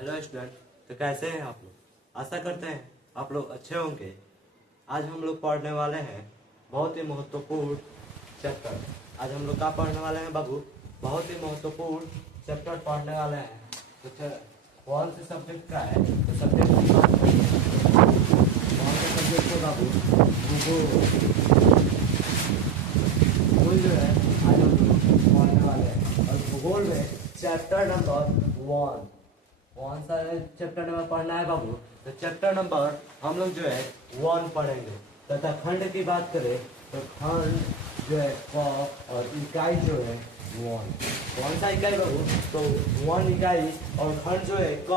Hello student. तो कैसे हैं आप लोग? आशा करते हैं आप लोग अच्छे होंगे। आज हम लोग पढ़ने वाले हैं बहुत ही महत्वपूर्ण चैप्टर। आज हम लोग क्या पढ़ने वाले हैं बाबू? बहुत ही महत्वपूर्ण चैप्टर पढ़ने वाले हैं। तो कौन से सब्जेक्ट का है? तो सब्जेक्ट की बात करेंगे। कौन से सब्जेक्ट को बाबू? भूगोल जो है आज हम लोग पढ़ने वाले हैं। और भूगोल में चैप्टर नंबर 1। कौन सा चैप्टर नंबर पढ़ना है बाबू? तो चैप्टर नंबर हम लोग जो है 1 पढ़ेंगे। तथा खंड की बात करें तो खंड जो है क और इकाई जो है 1। कौन सा इकाई बाबू? तो 1 इकाई। और खंड जो है क।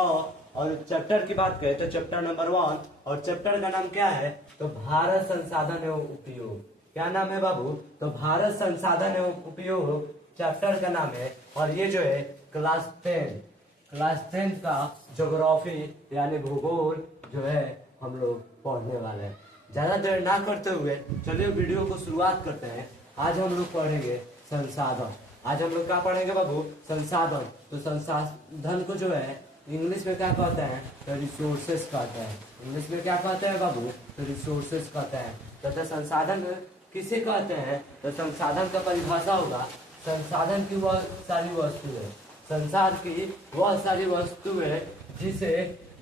और चैप्टर की बात करें तो चैप्टर नंबर 1। और चैप्टर का नाम क्या है? तो भारत संसाधन एवं उपयोग। क्या नाम है बाबू? तो भारत संसाधन एवं उपयोग चैप्टर का नाम है। और ये जो है क्लास 10 का ज्योग्राफी यानी भूगोल जो है हम लोग पढ़ने वाले हैं। ज्यादा देर ना करते हुए चलिए वीडियो को शुरुआत करते हैं। आज हम लोग पढ़ेंगे संसाधन। आज हम लोग क्या पढ़ेंगे बाबू? संसाधन। तो संसाधन को जो है इंग्लिश में क्या कहते हैं? तो रिसोर्सेस कहते हैं। इंग्लिश में क्या कहते हैं बाबू? तो रिसोर्सेस कहते हैं। तथा संसाधन किसे कहते हैं? तो संसाधन का परिभाषा होगा संसाधन की वह सारी वस्तुएं, संसार की वह सारी वस्तुएं जिसे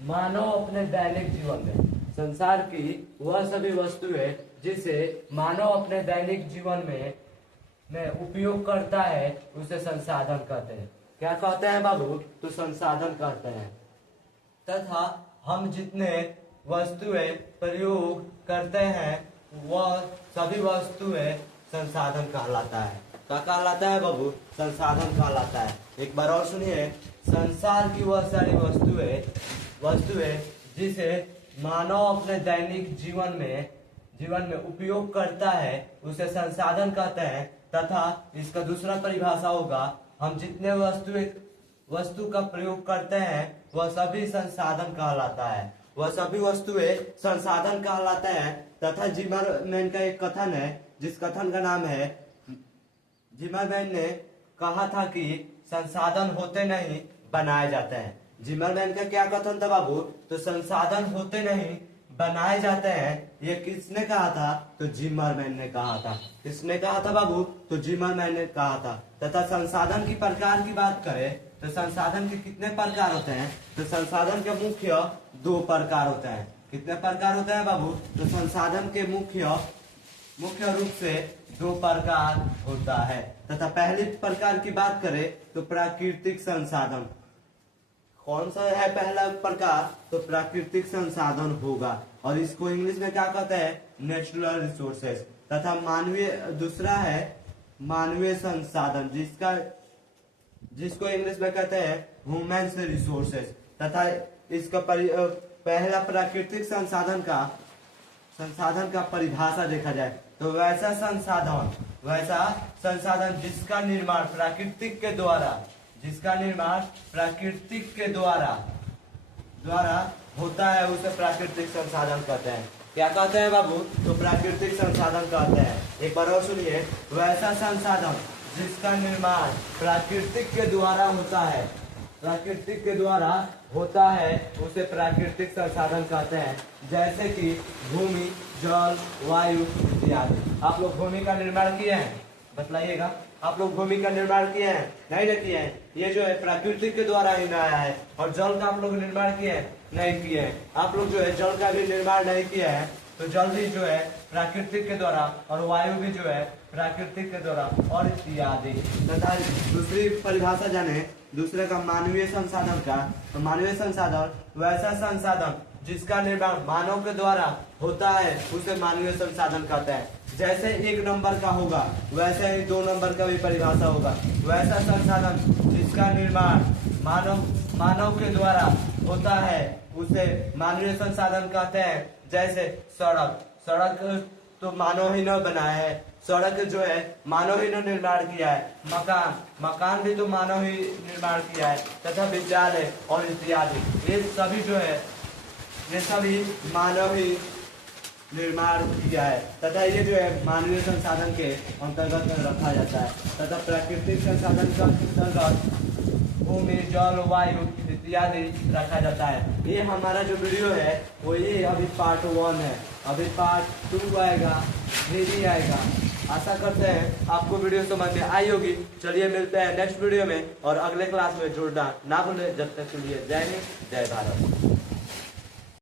मानव अपने दैनिक जीवन में, संसार की वह सभी वस्तुएं जिसे मानव अपने दैनिक जीवन में उपयोग करता है उसे संसाधन कहते हैं। क्या कहते हैं बाबू? तो संसाधन कहते हैं। तथा हम जितने वस्तुएं प्रयोग करते हैं वह सभी वस्तुएं संसाधन कहलाता है। क्या कहलाता है बाबू? संसाधन कहलाता है। एक बार और सुनिए, संसार की वह सारी वस्तुएं जिसे मानव अपने दैनिक जीवन में उपयोग करता है उसे संसाधन कहते हैं। तथा इसका दूसरा परिभाषा होगा हम जितने वस्तु का प्रयोग करते हैं वह सभी संसाधन कहलाता है। वह सभी वस्तुएं संसाधन कहलाते हैं। तथा जिमरमैन का एक कथन है जिस कथन का नाम है, जिमरमैन ने कहा था कि संसाधन होते नहीं बनाए जाते हैं। जिमरमैन का क्या कथन था बाबू? तो संसाधन होते नहीं बनाए जाते हैं। ये किसने कहा था? तो जिमरमैन ने कहा था। किसने कहा था बाबू? तो जिमरमैन ने कहा था। तथा संसाधन की प्रकार की बात करें तो संसाधन के कितने प्रकार होते हैं? तो संसाधन के मुख्य 2 प्रकार होते हैं। कितने प्रकार होते हैं बाबू? तो संसाधन के मुख्य रूप से 2 प्रकार होता है। तथा पहले प्रकार की बात करें तो प्राकृतिक संसाधन। कौन सा है पहला प्रकार? तो प्राकृतिक संसाधन होगा। और इसको इंग्लिश में क्या कहते हैं? Natural resources. तथा दूसरा है मानवीय संसाधन जिसको इंग्लिश में कहते हैं ह्यूमन रिसोर्सेस। तथा इसका पहला प्राकृतिक संसाधन का परिभाषा देखा जाए तो वैसा संसाधन जिसका निर्माण प्राकृतिक के द्वारा होता है उसे प्राकृतिक संसाधन कहते हैं। क्या कहते हैं बाबू? तो प्राकृतिक संसाधन कहते हैं। एक बार और सुनिए, वैसा संसाधन जिसका निर्माण प्राकृतिक के द्वारा होता है उसे प्राकृतिक संसाधन कहते हैं। जैसे कि भूमि, जल, वायु इत्यादि। आप लोग भूमि का निर्माण किए हैं? बतलाइएगा, आप लोग भूमि का निर्माण किए हैं? नहीं किए हैं। ये जो है प्राकृतिक के द्वारा ही आया है। और जल का आप लोग निर्माण किए हैं? नहीं किए हैं। आप लोग जो है जल का भी निर्माण नहीं किया है। तो जल भी जो है प्राकृतिक के द्वारा और वायु भी जो है प्राकृतिक के द्वारा और इत्यादि। तथा दूसरी परिभाषा जाने दूसरे का मानवीय संसाधन का। तो मानवीय संसाधन वैसा संसाधन जिसका निर्माण मानव के द्वारा होता है उसे मानवीय संसाधन कहते हैं। जैसे 1 नंबर का होगा वैसे ही 2 नंबर का भी परिभाषा होगा। वैसा संसाधन जिसका निर्माण मानव के द्वारा होता है उसे मानवीय संसाधन कहते हैं। जैसे सड़क तो मानव ही न बनाया है। सड़क जो है मानव ही ने निर्माण किया है। मकान भी तो मानव ही निर्माण किया है। तथा विद्यालय और इत्यादि ये सभी जो है ये सभी मानव ही निर्माण किया है। तथा ये जो है मानवीय संसाधन के अंतर्गत रखा जाता है। तथा प्राकृतिक संसाधन का अंतर्गत भूमि जल वायु इत्यादि रखा जाता है। ये हमारा जो वीडियो है वो ये अभी पार्ट 1 है, अभी पार्ट 2 आएगा, 3 आएगा। आशा करते हैं आपको वीडियो समझ में आई होगी। चलिए मिलते हैं नेक्स्ट वीडियो में और अगले क्लास में जुड़ना ना भूलें। जब तक के लिए जय हिंद, जय भारत।